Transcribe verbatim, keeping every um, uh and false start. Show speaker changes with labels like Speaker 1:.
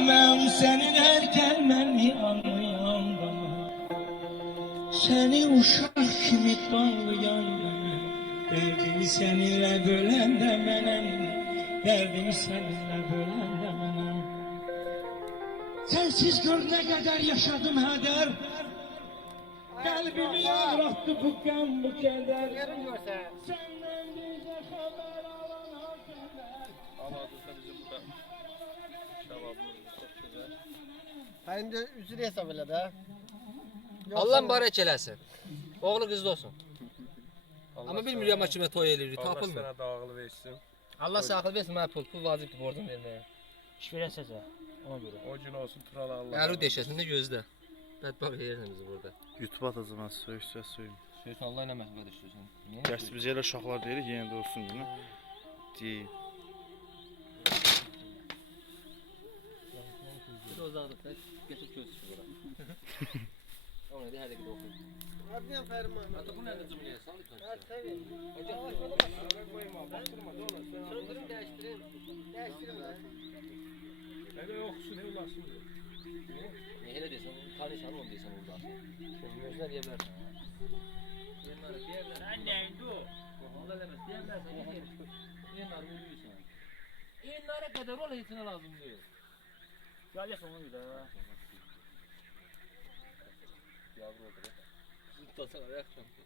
Speaker 1: Sevmem senin her gelmeni anlayan bana. Seni uşak kimi danlayan bana. Derdimi seninle bölen de benim. Derdimi seninle bölen de benim. Sensiz gör ne kadar yaşadım heder. Kalbimi yarattı bu gam bu keder. Senden bize haber alan haberler.
Speaker 2: Allah olsa bizim burada şababımız çok güzel.
Speaker 3: Hem de üzülü hesap elə də.
Speaker 4: Allah mübarək eləsin. Oğlu qızlı olsun.
Speaker 2: Allah
Speaker 4: Amma
Speaker 2: sana-
Speaker 4: bilmirəm kimə toy eləyirik,
Speaker 2: Allah
Speaker 4: tapılmır.
Speaker 2: sana dağılı versin.
Speaker 4: Allah sağ ol versin, mənə pul, pul vacibdir borcum verməyə.
Speaker 5: İş verəsəcə, ona görə.
Speaker 2: O gün olsun Tural Allah.
Speaker 4: Əli deşəsində gözlə. Bədbax yerin bizi burada.
Speaker 6: YouTube atacağım az söyüşsə söyüm.
Speaker 4: Söz Allah ilə məhvə düşürsən. Niyə?
Speaker 6: Gerçi biz elə uşaqlar deyirik, yenə də olsun bunu. Deyim.
Speaker 4: Bir uzaqdır, gətir göz çıxır ora. Ona da hər dəqiqə oxuyur.
Speaker 3: Abiyam Fərman.
Speaker 4: Hatta bu nədir cümləyə saldı
Speaker 3: Ha,
Speaker 4: kanka.
Speaker 3: tabii.
Speaker 2: Koyma, bastırma, ne olur. Sen
Speaker 3: Söndürün, değiştirin. Değiştirin də.
Speaker 2: Hele yoksun, ne ulaşsın diyor.
Speaker 4: Ne elə desən, tanıysan onu desən orada. Sonra gözünə deyə bilərsən. Deyirlər, deyirlər.
Speaker 5: Sən nəyin bu?
Speaker 4: Allah eləməz, deyə bilərsən, nə deyir? Deyirlər, uyuyursan. Enlərə qədər ol, heç nə lazım deyil.
Speaker 5: Gəl yaş ona görə.
Speaker 4: Yavru odur. Zıtlasan ayaqdan.